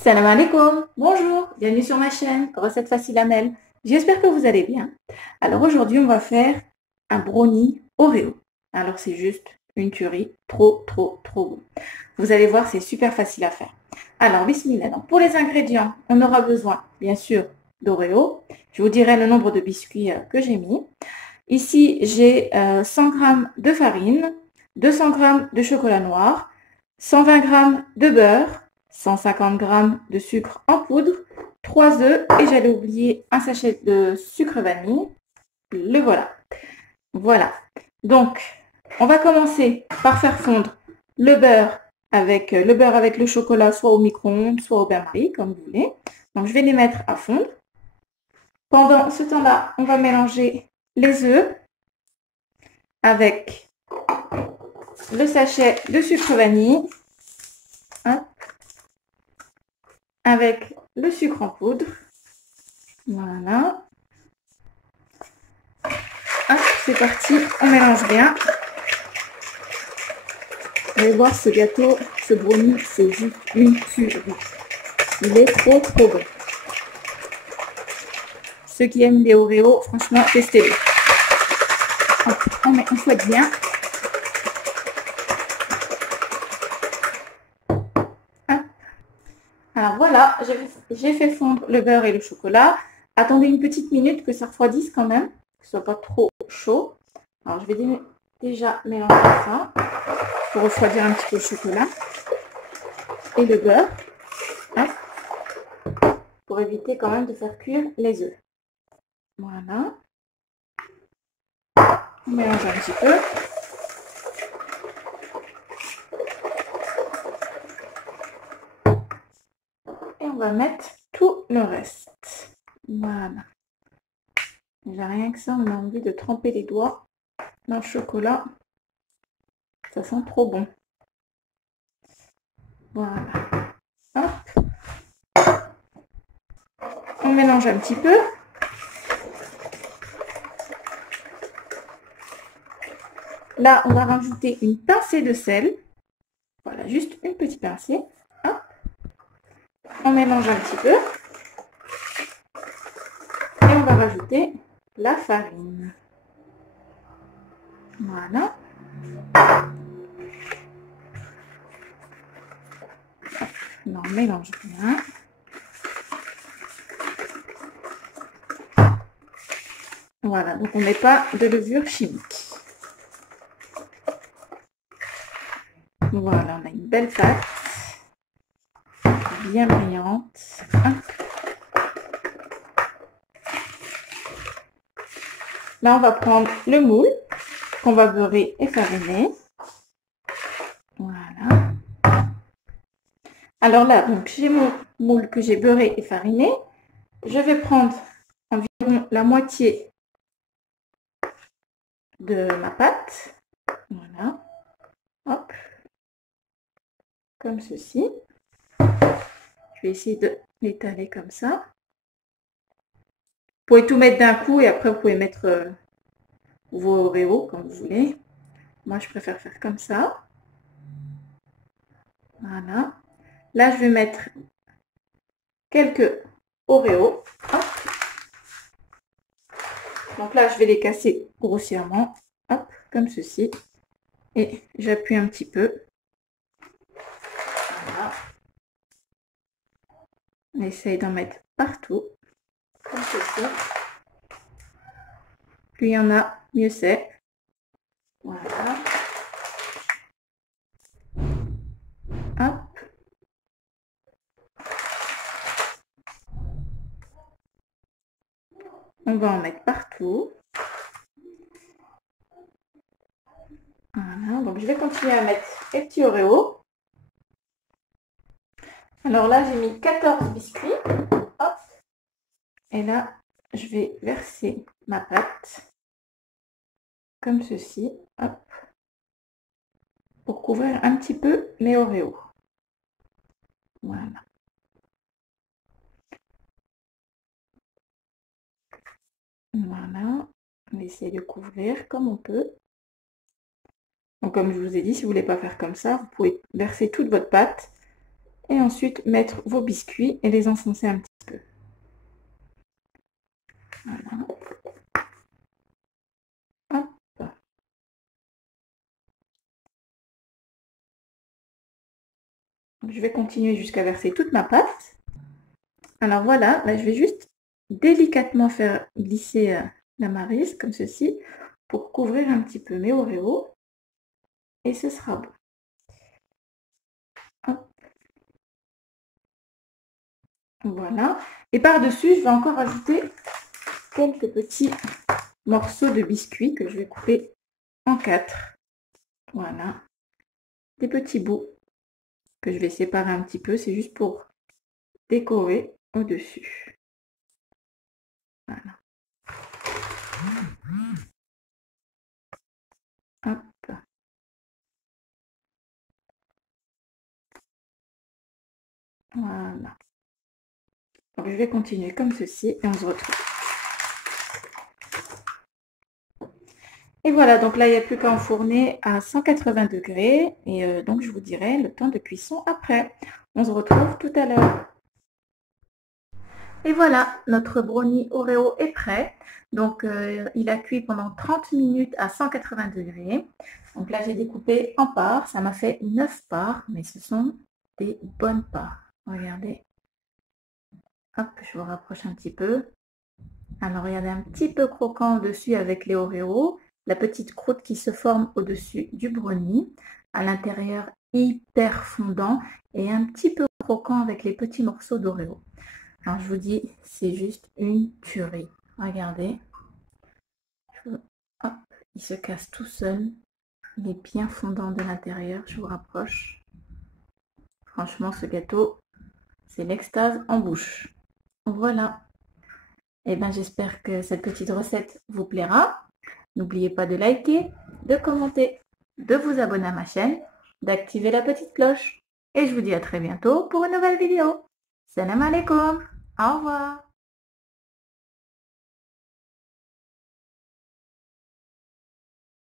Salam alaikum, bonjour, bienvenue sur ma chaîne, recette facile Amel. J'espère que vous allez bien. Alors aujourd'hui on va faire un brownie Oreo. Alors c'est juste une tuerie, trop bon. Vous allez voir, c'est super facile à faire. Alors bismillah, donc pour les ingrédients, on aura besoin bien sûr d'Oreo. Je vous dirai le nombre de biscuits que j'ai mis. Ici j'ai 100 g de farine, 200 g de chocolat noir, 120 g de beurre, 150 g de sucre en poudre, 3 œufs et j'allais oublier un sachet de sucre vanille. Le voilà. Voilà. Donc, on va commencer par faire fondre le beurre avec le chocolat, soit au micro-ondes, soit au bain-marie, comme vous voulez. Donc, je vais les mettre à fondre. Pendant ce temps-là, on va mélanger les œufs avec le sachet de sucre vanille, hein, avec le sucre en poudre. Voilà. C'est parti, on mélange bien. Vous allez voir ce gâteau, ce brownie, c'est juste une tuerie. Il est trop bon. Ceux qui aiment les Oreos, franchement, testez-les. On fouette bien. Alors voilà, j'ai fait fondre le beurre et le chocolat. Attendez une petite minute que ça refroidisse quand même, que ce soit pas trop chaud. Alors je vais déjà mélanger ça pour refroidir un petit peu le chocolat et le beurre, hein, pour éviter quand même de faire cuire les œufs. Voilà. On mélange un petit peu. Et on va mettre tout le reste. Voilà. Déjà rien que ça, on a envie de tremper les doigts dans le chocolat. Ça sent trop bon. Voilà. Hop. On mélange un petit peu. Là, on va rajouter une pincée de sel. Voilà, juste une petite pincée. Hop. On mélange un petit peu. Et on va rajouter la farine. Voilà. On mélange bien. Voilà, donc on ne met pas de levure chimique. Voilà, on a une belle pâte, bien brillante. Là, on va prendre le moule qu'on va beurrer et fariner. Voilà. Alors là, donc j'ai mon moule que j'ai beurré et fariné. Je vais prendre environ la moitié de ma pâte. Voilà. Hop. Comme ceci. Je vais essayer de l'étaler comme ça. Vous pouvez tout mettre d'un coup et après vous pouvez mettre vos Oreos comme vous voulez. Moi, je préfère faire comme ça. Voilà. Là, je vais mettre quelques Oreos. Hop. Donc là, je vais les casser grossièrement. Hop, comme ceci. Et j'appuie un petit peu. Voilà. On essaye d'en mettre partout. Comme ceci. Plus il y en a, mieux c'est. Voilà. Hop. On va en mettre partout. Voilà, donc je vais continuer à mettre les petits Oreos. Alors là, j'ai mis 14 biscuits. Hop. Et là, je vais verser ma pâte comme ceci. Hop. Pour couvrir un petit peu mes Oreos. Voilà. Voilà. On va essayer de couvrir comme on peut. Donc comme je vous ai dit, si vous ne voulez pas faire comme ça, vous pouvez verser toute votre pâte Et ensuite, mettre vos biscuits et les enfoncer un petit peu. Voilà. Hop. Je vais continuer jusqu'à verser toute ma pâte. Alors voilà, là je vais juste délicatement faire glisser la maryse comme ceci pour couvrir un petit peu mes Oreos et ce sera bon. Hop. Voilà. Et par-dessus, je vais encore ajouter quelques petits morceaux de biscuits que je vais couper en 4. Voilà. Des petits bouts que je vais séparer un petit peu, c'est juste pour décorer au-dessus. Voilà. Hop. Voilà. Donc, je vais continuer comme ceci et on se retrouve. Et voilà, donc là, il n'y a plus qu'à enfourner à 180 degrés. Et donc, je vous dirai le temps de cuisson après. On se retrouve tout à l'heure. Et voilà, notre brownie Oreo est prêt. Donc, il a cuit pendant 30 minutes à 180 degrés. Donc là, j'ai découpé en parts. Ça m'a fait 9 parts, mais ce sont des bonnes parts. Regardez. Hop, je vous rapproche un petit peu. Alors, regardez, un petit peu croquant dessus avec les Oreos. La petite croûte qui se forme au-dessus du brownie. À l'intérieur, hyper fondant et un petit peu croquant avec les petits morceaux d'Oreo. Alors, je vous dis, c'est juste une tuerie. Regardez. Hop, il se casse tout seul. Il est bien fondant de l'intérieur. Je vous rapproche. Franchement, ce gâteau, c'est l'extase en bouche. Voilà. Et bien, j'espère que cette petite recette vous plaira. N'oubliez pas de liker, de commenter, de vous abonner à ma chaîne, d'activer la petite cloche. Et je vous dis à très bientôt pour une nouvelle vidéo. Salam alaikum. Au revoir.